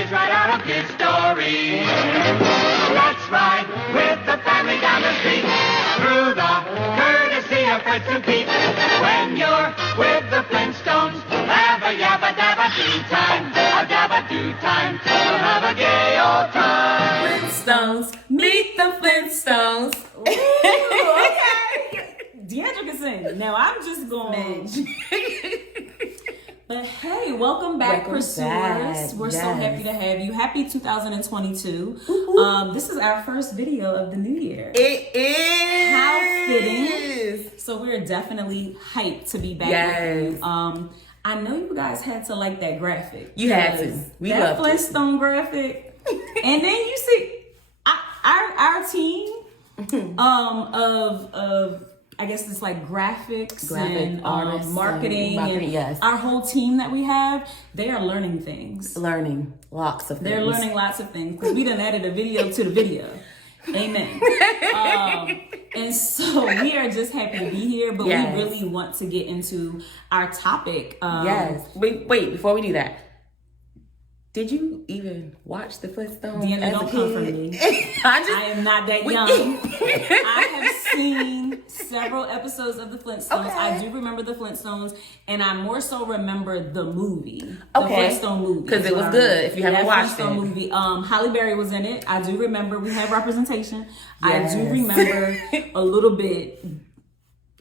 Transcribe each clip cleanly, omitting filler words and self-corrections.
phrase right out of his story. Let's ride with the family down the street through the courtesy of Fritz and Pete. When you're with the Flintstones, have a yabba dabba do time, a dabba do time. We'll have a gay old time. Flintstones, meet the Flintstones. Ooh, okay. Deandra can sing. Now I'm just going. But hey, welcome back, Pursuers. We're so happy to have you. Happy 2022. This is our first video of the new year. It is. How fitting. So we're definitely hyped to be back with you. I know you guys had to like that graphic. You had to. We that loved Flintstone graphic. And then you see our team of I guess it's like graphics and artists, marketing and yes. Our whole team that we have, they are learning things. Learning lots of things. They're learning lots of things because we done added a video to the video. Amen. And so we are just happy to be here, but we really want to get into our topic. Yes. Wait, before we do that, did you even watch the Flintstones? Deanna, don't come for me. I am not that young. I have seen several episodes of the Flintstones. Okay. I do remember the Flintstones, and I more so remember the movie, the Flintstone movie, because it was good. If you haven't watched Flintstone movie, Halle Berry was in it. I do remember we had representation. Yes. I do remember a little bit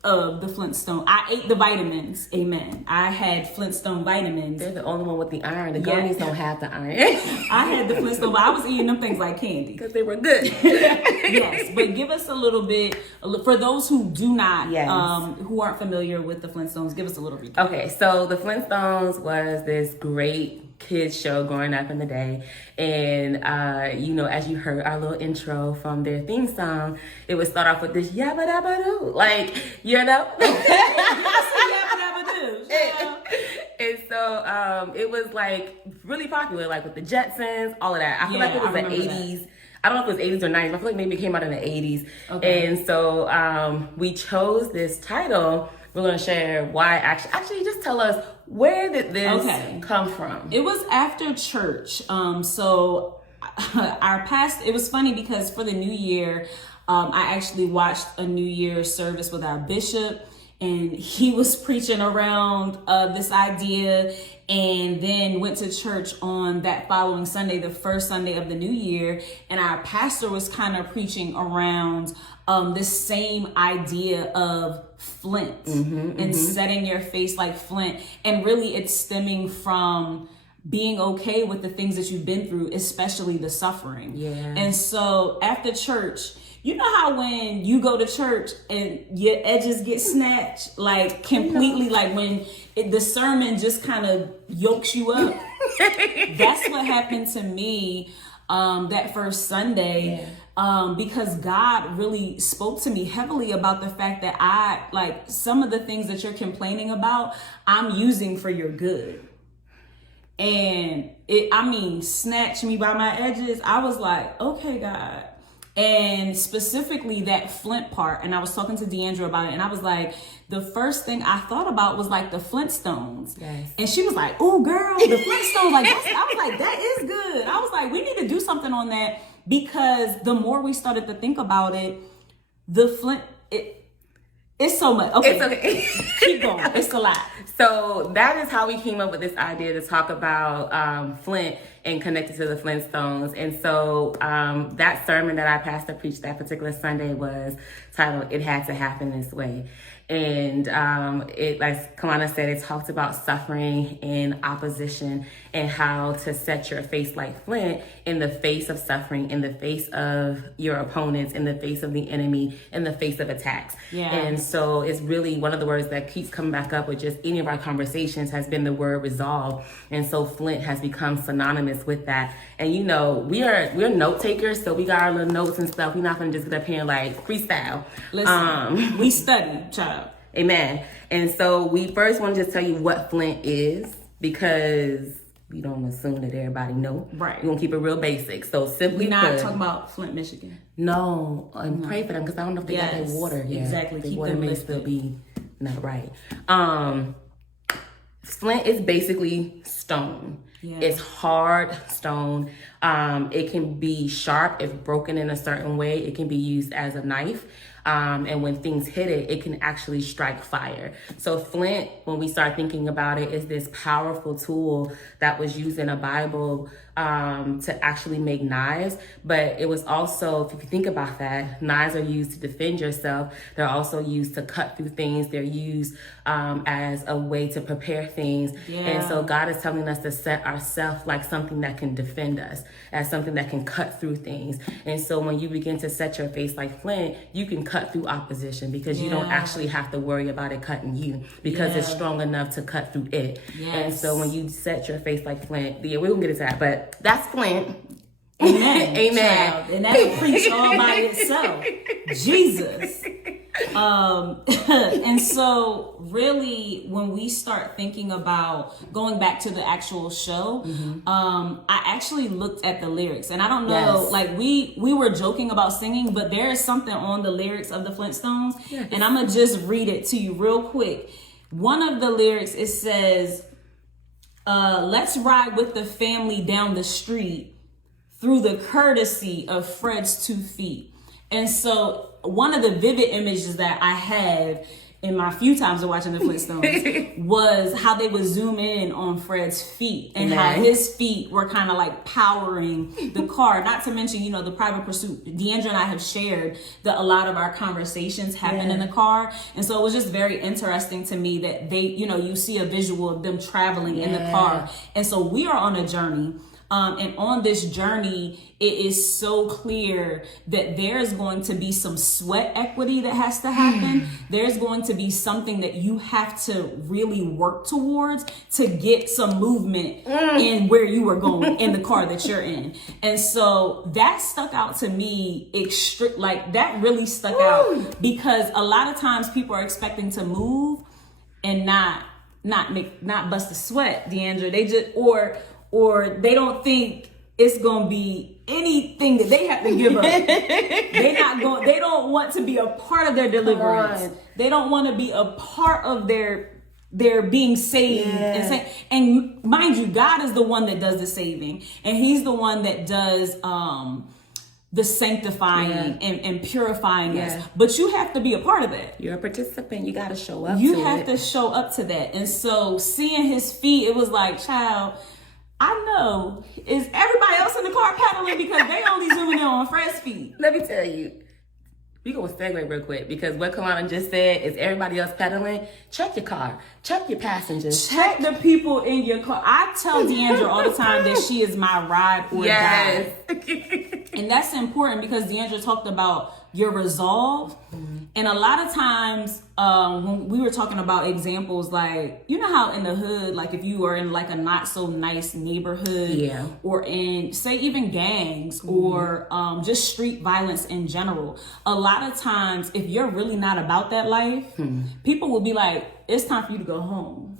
of the Flintstone. I ate the vitamins. Amen. I had Flintstone vitamins. They're the only one with the iron. The gummies don't have the iron. I had the Flintstone, but I was eating them things like candy because they were good. Yes, but give us a little bit for those who do not, who aren't familiar with the Flintstones. Give us a little recap. Okay, so the Flintstones was this great kids show growing up in the day, and as you heard our little intro from their theme song, it would start off with this yabba dabba doo, and so it was like really popular, like with the Jetsons, all of that. I feel like it was the 80s. I don't know if it was 80s or 90s, but I feel like maybe it came out in the 80s. Okay. And so we chose this title. We're going to share why. Actually, just tell us, where did this come from? It was after church. So our pastor, it was funny because for the new year, I actually watched a New Year's service with our bishop, and he was preaching around this idea, and then went to church on that following Sunday, the first Sunday of the new year. And our pastor was kind of preaching around this same idea of Flint and setting your face like Flint. And really it's stemming from being okay with the things that you've been through, especially the suffering. Yeah. And so after church, you know how when you go to church and your edges get snatched, like completely, like when the sermon just kind of yokes you up. That's what happened to me that first Sunday, because God really spoke to me heavily about the fact that some of the things that you're complaining about, I'm using for your good. And snatched me by my edges. I was like, okay, God. And specifically that Flint part, and I was talking to Deandra about it, and I was like, the first thing I thought about was like the Flintstones. Yes. And she was like, oh girl, the Flintstones, I was like, that is good. I was like, we need to do something on that, because the more we started to think about it, it's so much. Okay. It's okay. Keep going. It's a lot. So that is how we came up with this idea to talk about Flint and connected to the Flintstones. And so that sermon that our pastor preached that particular Sunday was titled, "It Had to Happen This Way." And it, like Kalana said, it talked about suffering and opposition and how to set your face like Flint in the face of suffering, in the face of your opponents, in the face of the enemy, in the face of attacks. Yeah. And so it's really one of the words that keeps coming back up with just any of our conversations has been the word resolve. And so Flint has become synonymous with that. And we're note takers, so we got our little notes and stuff. We're not gonna just get up here and like freestyle. Listen, we study, child. Amen. And so we first want to just tell you what Flint is, because we don't assume that everybody know. Right. We're gonna keep it real basic. So simply we're not talking about Flint, Michigan. No, and pray for them, because I don't know if they got their water yet. Exactly. The keep water them may lifted. still be not right. Flint is basically stone. Yeah. It's hard stone. It can be sharp if broken in a certain way. It can be used as a knife. And when things hit it, it can actually strike fire. So flint, when we start thinking about it, is this powerful tool that was used in the Bible to actually make knives. But it was also, if you think about that, knives are used to defend yourself. They're also used to cut through things. They're used as a way to prepare things. Yeah. And so God is telling us to set ourselves like something that can defend us, as something that can cut through things. And so when you begin to set your face like flint, you can cut through opposition because you don't actually have to worry about it cutting you because it's strong enough to cut through it. Yes. And so when you set your face like flint, we're going to get into that, but that's flint. Amen. Amen. Child. And that's a preach all by itself. Jesus. And so really when we start thinking about going back to the actual show, I actually looked at the lyrics, and I don't know, like we were joking about singing, but there is something on the lyrics of the Flintstones, and I'm gonna just read it to you real quick. One of the lyrics, it says, let's ride with the family down the street through the courtesy of Fred's 2 feet. And so one of the vivid images that I have in my few times of watching the Flintstones was how they would zoom in on Fred's feet and how his feet were kind of like powering the car. Not to mention, you know, the private pursuit. Deandra and I have shared that a lot of our conversations happen in the car. And so it was just very interesting to me that they, you know, you see a visual of them traveling in the car. And so we are on a journey. And on this journey, it is so clear that there's going to be some sweat equity that has to happen. There's going to be something that you have to really work towards to get some movement in where you are going in the car that you're in. And so that stuck out to me, like that really stuck out, because a lot of times people are expecting to move and not bust a sweat, Deandra. They just, or they don't think it's gonna be anything that they have to give up. They don't want to be a part of their deliverance. They don't want to be a part of their being saved. And mind you, God is the one that does the saving, and He's the one that does the sanctifying and purifying us. But you have to be a part of that. You're a participant. You got to show up. You have to show up to that. And so seeing his feet, it was like, child, I know. Is everybody else in the car pedaling because they only zooming in on Fred's feet? Let me tell you. We gonna segue real quick because what Kalana just said is everybody else pedaling. Check your car. Check your passengers. Check the people in your car. I tell Deandra all the time that she is my ride or die. And that's important because Deandra talked about your resolve. And a lot of times when we were talking about examples, like, you know how in the hood, like if you are in like a not so nice neighborhood or in, say, even gangs or just street violence in general, a lot of times if you're really not about that life, people will be like, it's time for you to go home.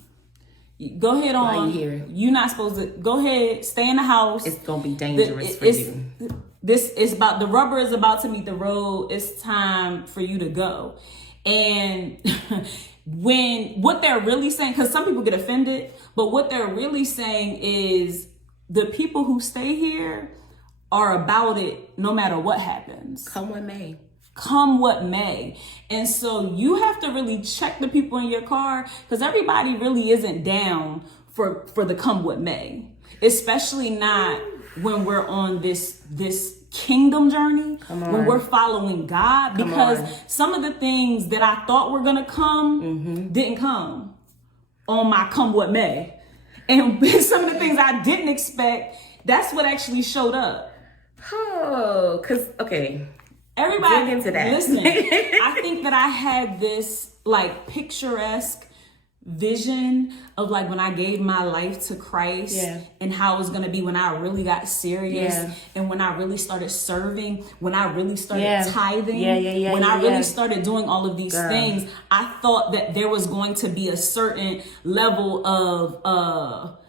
Go ahead on. You're not supposed to. Go ahead, stay in the house. It's going to be dangerous for you. This is about, the rubber is about to meet the road. It's time for you to go. And when what they're really saying, because some people get offended, but what they're really saying is the people who stay here are about it no matter what happens. Come what may. Come what may. And so you have to really check the people in your car, because everybody really isn't down for the come what may, especially not when we're on this kingdom journey, when we're following God, because some of the things that I thought were gonna come didn't come on my come what may, and some of the things I didn't expect, that's what actually showed up. Oh, because everybody dig into that. Listen, I think that I had this like picturesque vision of like when I gave my life to Christ and how it was going to be when I really got serious and when I really started serving, when I really started tithing, when I really started doing all of these things. I thought that there was going to be a certain level of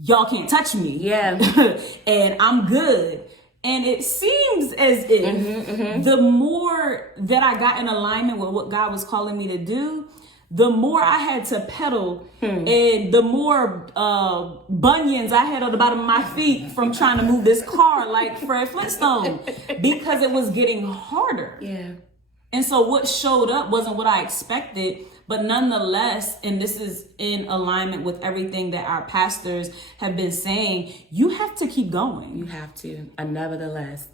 y'all can't touch me and I'm good. And it seems as if the more that I got in alignment with what God was calling me to do, the more I had to pedal and the more bunions I had on the bottom of my feet from trying to move this car like Fred Flintstone, because it was getting harder. Yeah. And so what showed up wasn't what I expected, but nonetheless, and this is in alignment with everything that our pastors have been saying, you have to keep going. You have to. Nevertheless.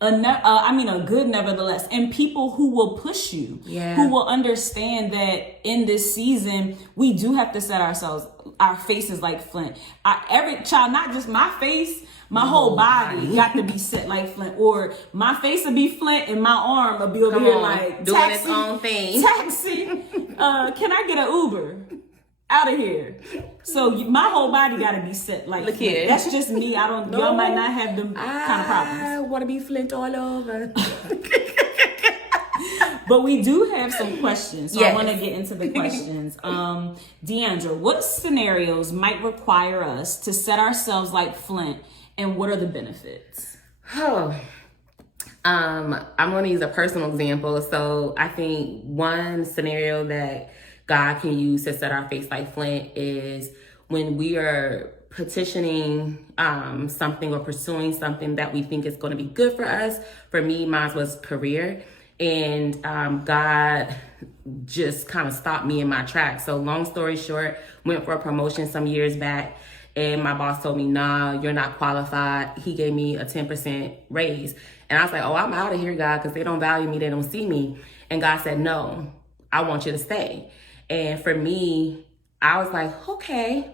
A good nevertheless. And people who will push you, who will understand that in this season, we do have to set our faces like Flint. Every child, not just my face, my whole body got to be set like Flint, or my face will be Flint and my arm will be over here like doing taxi, its own thing. Taxi. Can I get an Uber out of here? So my whole body got to be set like Look Flint. here. That's just me. Y'all might not have them kind of problems. I want to be Flint all over. But we do have some questions, so Yes. I want to get into the questions. Deandra, what scenarios might require us to set ourselves like Flint, and what are the benefits? Oh, I'm going to use a personal example. So I think one scenario that God can use to set our face like Flint is when we are petitioning something or pursuing something that we think is going to be good for us. For me, mine was career. And God just kind of stopped me in my tracks. So long story short, went for a promotion some years back. And my boss told me, nah, you're not qualified. He gave me a 10% raise. And I was like, oh, I'm out of here, God, because they don't value me. They don't see me. And God said, no, I want you to stay. And for me, I was like, okay,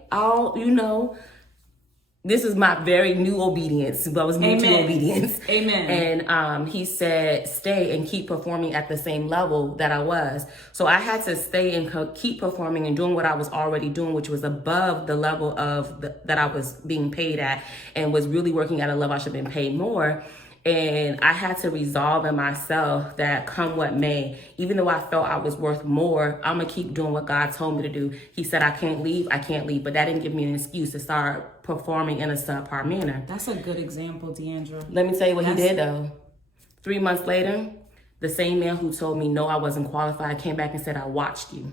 this is my very new obedience. I was new to obedience. Amen. And he said, stay and keep performing at the same level that I was. So I had to stay and keep performing and doing what I was already doing, which was above the level of that I was being paid at, and was really working at a level I should have been paid more. And I had to resolve in myself that come what may, even though I felt I was worth more, I'm going to keep doing what God told me to do. He said, I can't leave. But that didn't give me an excuse to start performing in a subpar manner. That's a good example, Deandra. Let me tell you what he did, though. 3 months later, the same man who told me, no, I wasn't qualified, came back and said, I watched you.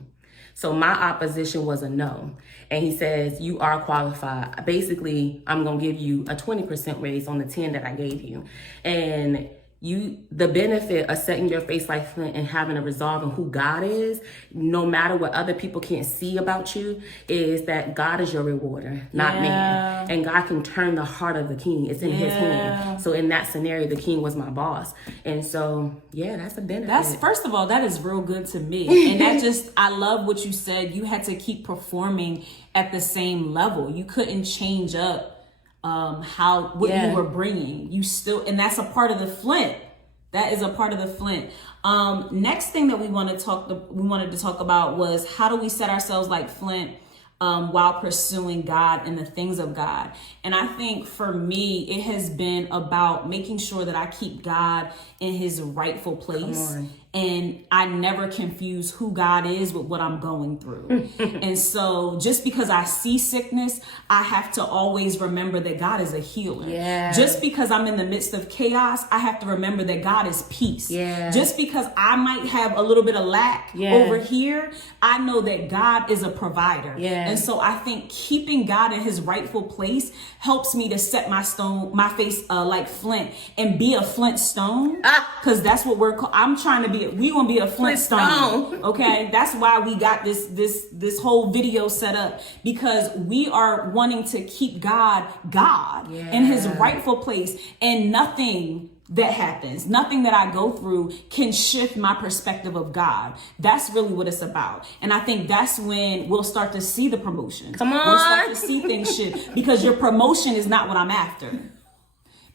So my opposition was a no. And he says, you are qualified. Basically, I'm going to give you a 20% raise on the 10 that I gave you. And the benefit of setting your face like Flint and having a resolve on who God is, no matter what other people can't see about you, is that God is your rewarder, not man. And God can turn the heart of the king. It's in his hand. So in that scenario, the king was my boss. And so, that's a benefit. First of all, that is real good to me. And I love what you said. You had to keep performing at the same level. You couldn't change up what you were bringing. You still, and that's a part of the Flint. That is a part of the Flint. Next thing that we wanted to talk about was, how do we set ourselves like Flint while pursuing God and the things of God? And I think for me, it has been about making sure that I keep God in his rightful place. And I never confuse who God is with what I'm going through. And so just because I see sickness, I have to always remember that God is a healer. Just because I'm in the midst of chaos, I have to remember that God is peace. Just because I might have a little bit of lack over here, I know that God is a provider. And so I think keeping God in his rightful place helps me to set my face like Flint and be a Flintstone. Because that's what I'm trying to be. We gonna be a Flintstone. Okay, that's why we got this whole video set up, because we are wanting to keep God in his rightful place, and nothing that happens, nothing that I go through can shift my perspective of God. That's really what it's about. And I think that's when we'll start to see the promotion. We'll start to see things shift, because your promotion is not what I'm after.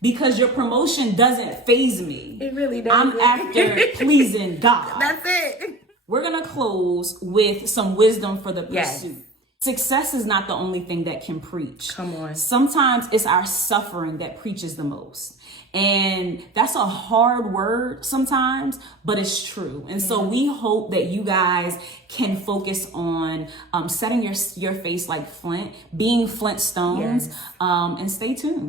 Because your promotion doesn't faze me. It really doesn't. I'm after pleasing God. That's it. We're going to close with some wisdom for the pursuit. Success is not the only thing that can preach. Come on. Sometimes it's our suffering that preaches the most. And that's a hard word sometimes, but it's true. And so we hope that you guys can focus on setting your face like Flint, being Flintstones, and stay tuned.